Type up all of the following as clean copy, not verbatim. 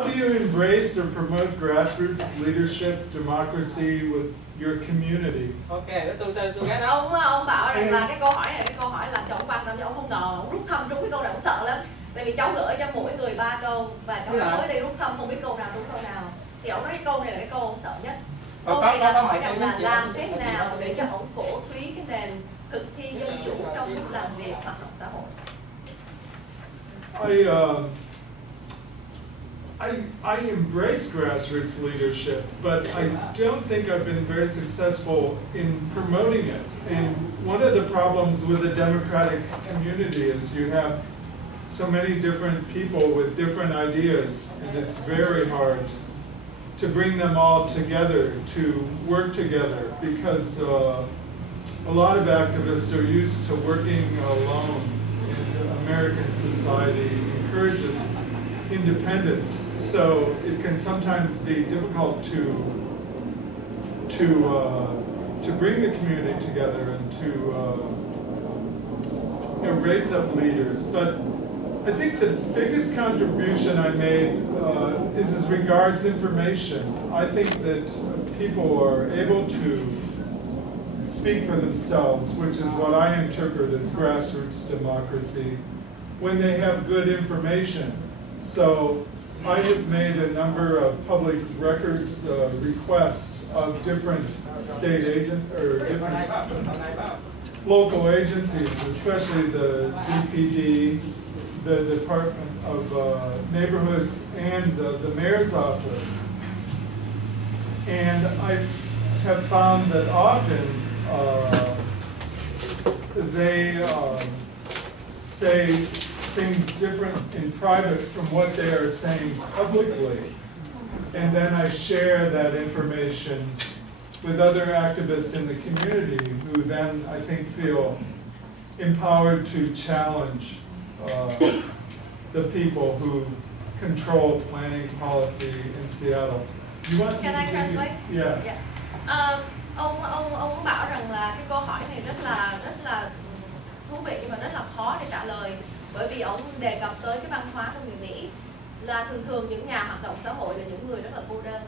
How do you embrace or promote grassroots leadership, democracy with your community? Ok, tôi nghe đó. Ông bảo rằng là cái câu hỏi này, cái câu hỏi làm cho ông quan tâm, cho ông không ngờ ông rút thăm trúng cái câu này, ông sợ lắm. Tại vì cháu gửi cho mỗi người 3 câu và cháu mới đi rút thăm không biết câu nào đúng câu nào. Thì ông nói cái câu này là cái câu ông sợ nhất. Câu này là hỏi rằng là làm thế nào để cho ông cổ suý cái nền thực thi dân chủ trong lúc làm việc hoạt động xã hội. I embrace grassroots leadership, but I don't think I've been very successful in promoting it. And one of the problems with the democratic community is you have so many different people with different ideas, and it's very hard to bring them all together, to work together, because a lot of activists are used to working alone. And American society encourages independence, so it can sometimes be difficult to bring the community together and to raise up leaders. But I think the biggest contribution I made is as regards information. I think that people are able to speak for themselves, which is what I interpret as grassroots democracy, when they have good information. So I have made a number of public records requests of different state agents or different local agencies, especially the DPD, the Department of Neighborhoods, and the Mayor's Office. And I have found that often they say things different in private from what they are saying publicly. And then I share that information with other activists in the community who then, I think, feel empowered to challenge the people who control planning policy in Seattle. Can I translate? Yeah. Ông bảo rằng là cái câu hỏi này rất là thú vị nhưng mà rất là khó để trả lời, bởi vì ông đề cập tới cái văn hóa của người Mỹ là thường những nhà hoạt động xã hội là những người rất là cô đơn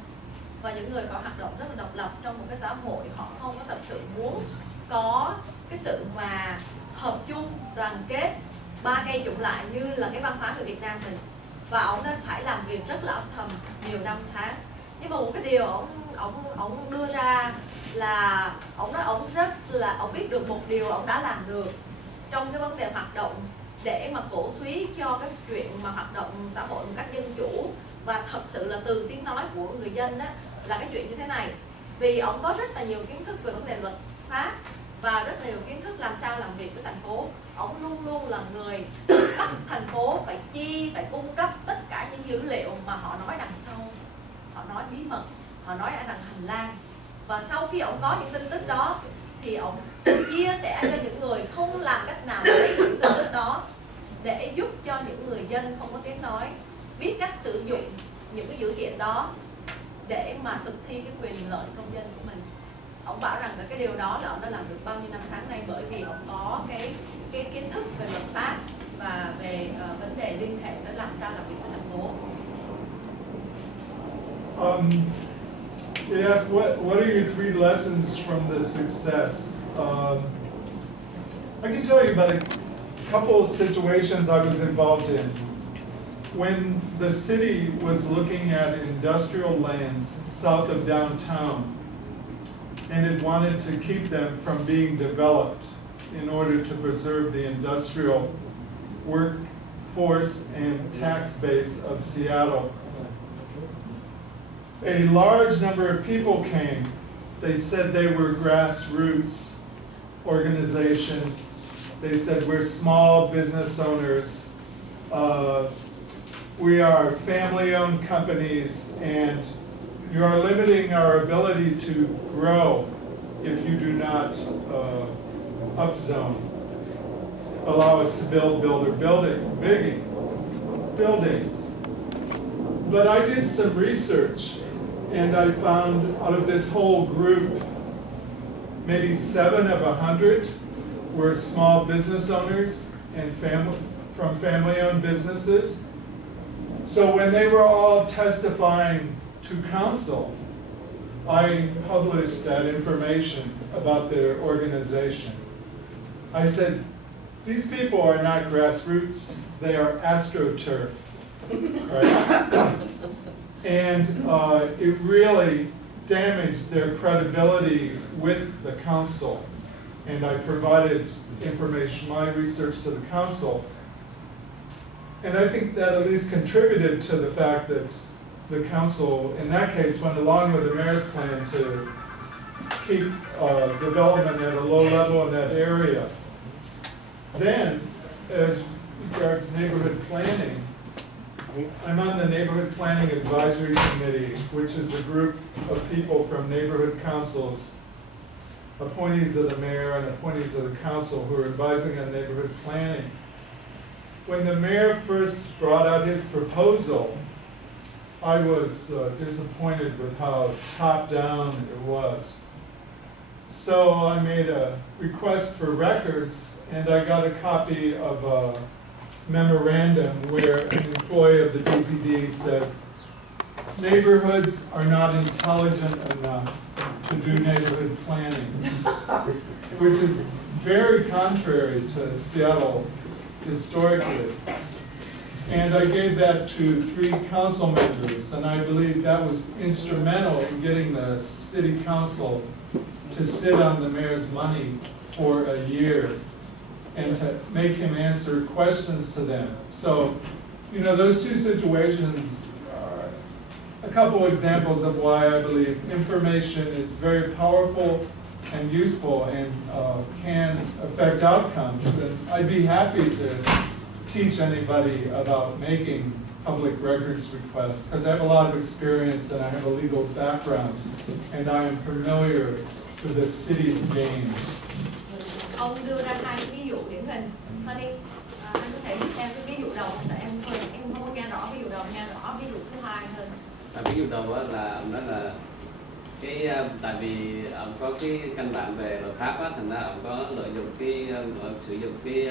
và những người có hoạt động rất là độc lập trong một cái xã hội. Họ không có thật sự muốn có cái sự mà hợp chung, đoàn kết, ba cây trụ lại như là cái văn hóa của Việt Nam mình. Và ông đã phải làm việc rất là âm thầm nhiều năm tháng. Nhưng mà một cái điều ông đưa ra là ông biết được một điều ông đã làm được trong cái vấn đề hoạt động để mà cổ suý cho cái chuyện mà hoạt động xã hội một cách dân chủ và thật sự là từ tiếng nói của người dân đó, là cái chuyện như thế này. Vì ông có rất là nhiều kiến thức về vấn đề luật pháp và rất là nhiều kiến thức làm sao làm việc với thành phố. Ông luôn luôn là người bắt thành phố phải cung cấp tất cả những dữ liệu mà họ nói đằng sau, họ nói bí mật, họ nói ở đằng hành lang. Và sau khi ông có những tin tức đó thì ông chia sẻ cho những người không làm cách nào để lấy những tin tức đó để giúp cho những người dân không có tiếng nói biết cách sử dụng những cái dữ kiện đó để mà thực thi cái quyền lợi công dân của mình. Ông bảo rằng cái điều đó là ông đã làm được bao nhiêu năm tháng nay bởi vì ông có cái kiến thức về luật pháp và về vấn đề liên hệ tới làm sao làm việc với thành phố. They asked, what are your 3 lessons from this success? I can tell you about a couple of situations I was involved in. When the city was looking at industrial lands south of downtown, and it wanted to keep them from being developed in order to preserve the industrial workforce and tax base of Seattle. A large number of people came. They said they were grassroots organization. They said we're small business owners. We are family-owned companies, and you are limiting our ability to grow if you do not upzone. Allow us to build buildings. But I did some research, and I found out of this whole group, maybe 7 of 100 were small business owners and from family-owned businesses. So when they were all testifying to council, I published that information about their organization. I said, these people are not grassroots, they are AstroTurf, right? And it really damaged their credibility with the council. And I provided information, my research to the council. And I think that at least contributed to the fact that the council, in that case, went along with the mayor's plan to keep development at a low level in that area. Then, as regards neighborhood planning, I'm on the Neighborhood Planning Advisory Committee, which is a group of people from neighborhood councils, appointees of the mayor and appointees of the council who are advising on neighborhood planning. When the mayor first brought out his proposal, I was disappointed with how top-down it was. So I made a request for records, and I got a copy of a memorandum where an employee of the DPD said, neighborhoods are not intelligent enough to do neighborhood planning, which is very contrary to Seattle historically. And I gave that to 3 council members, and I believe that was instrumental in getting the city council to sit on the mayor's money for a year and to make him answer questions to them. So, you know, those 2 situations are a couple examples of why I believe information is very powerful and useful and can affect outcomes. And I'd be happy to teach anybody about making public records requests, because I have a lot of experience and I have a legal background, and I am familiar with the city's game. Ông đưa ra 2 ví dụ điển hình. Honey, anh có thể xem cái ví dụ đầu không? Tại em không có nghe rõ ví dụ đầu, nghe rõ ví dụ thứ 2 hơn. Ví dụ đầu là ông nói là cái tại vì ông có cái căn bản về luật pháp á, thành ra ông có lợi dụng cái sử dụng cái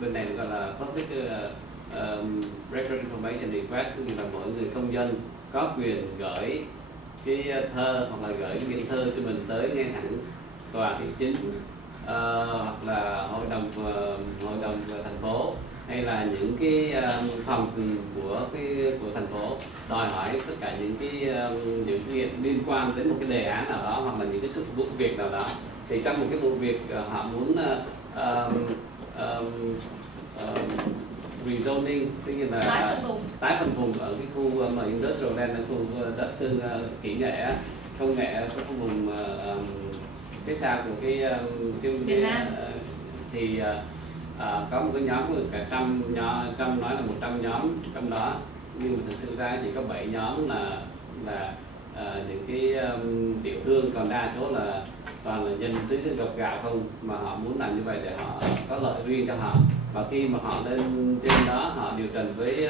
bên này gọi là public record information request, tức là mỗi người công dân có quyền gửi cái thơ hoặc là gửi cái biên thư cho mình tới ngay thẳng tòa thị chính hoặc là hội đồng thành phố, hay là những cái phòng của thành phố đòi hỏi tất cả những cái liên quan đến một cái đề án nào đó hoặc là những cái sự vụ việc nào đó. Thì trong một cái vụ việc họ muốn rezoning, tức là tái phân vùng ở cái khu mà industrial land, khu đất thương kỹ nghệ, công nghệ, cái khu vùng cái sao của cái thì có một cái nhóm của cả trăm nói là 100 nhóm trong đó, nhưng mà thực sự ra chỉ có 7 nhóm là những cái tiểu thương, còn đa số là toàn là dân tứ gọc gạo không, mà họ muốn làm như vậy để họ có lợi riêng cho họ. Và khi mà họ lên trên đó họ điều trần với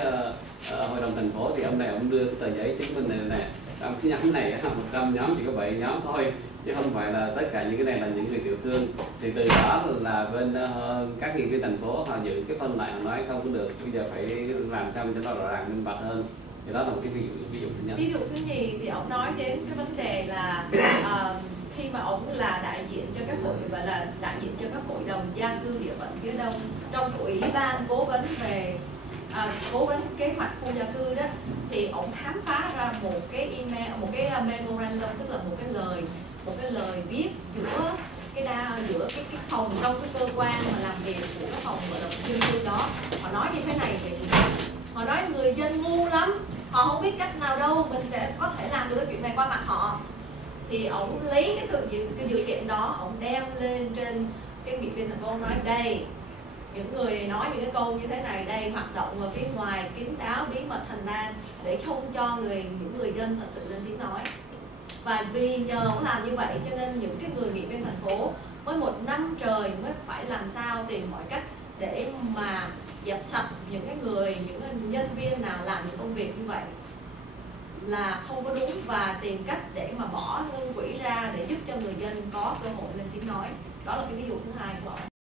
hội đồng thành phố thì ông đưa cái tờ giấy chứng minh này trong cái nhóm này 100 nhóm chỉ có 7 nhóm thôi, chứ không phải là tất cả những cái này là những người tiểu thương. Thì từ đó là bên các nghị viên thành phố họ giữ cái phân lại, họ nói không có được, bây giờ phải làm sao cho nó rõ ràng minh bạch hơn. Thì đó là một cái ví dụ thứ nhất. Ví dụ thứ nhì thì ông nói đến cái vấn đề là khi mà ông là đại diện cho các hội, gọi là đại diện cho các hội đồng gia cư địa phận phía đông trong ủy ban cố vấn kế hoạch khu gia cư đó, thì ông khám phá ra một cái email, một cái memorandum, tức là một cái lời viết giữa cái phòng trong cái cơ quan mà làm việc của cái phòng hội đồng dân cư đó. Họ nói như thế này về họ nói người dân ngu lắm, họ không biết cách nào đâu, mình sẽ có thể làm được cái chuyện này qua mặt họ. Thì ông lấy cái dữ kiện đó, ông đem lên trên cái nghị viên thành phố, nói đây, những người nói những cái câu như thế này đây, hoạt động ở phía ngoài kín đáo bí mật hành lang để không cho những người dân thật sự lên tiếng nói. Và vì nhờ ông làm như vậy cho nên những cái người nghị viên thành phố với 1 năm trời mới phải làm sao tìm mọi cách để mà dẹp sạch những nhân viên nào làm những công việc như vậy là không có đúng, và tìm cách để mà bỏ ngân quỹ ra để giúp cho người dân có cơ hội lên tiếng nói. Đó là cái ví dụ thứ 2 của ông.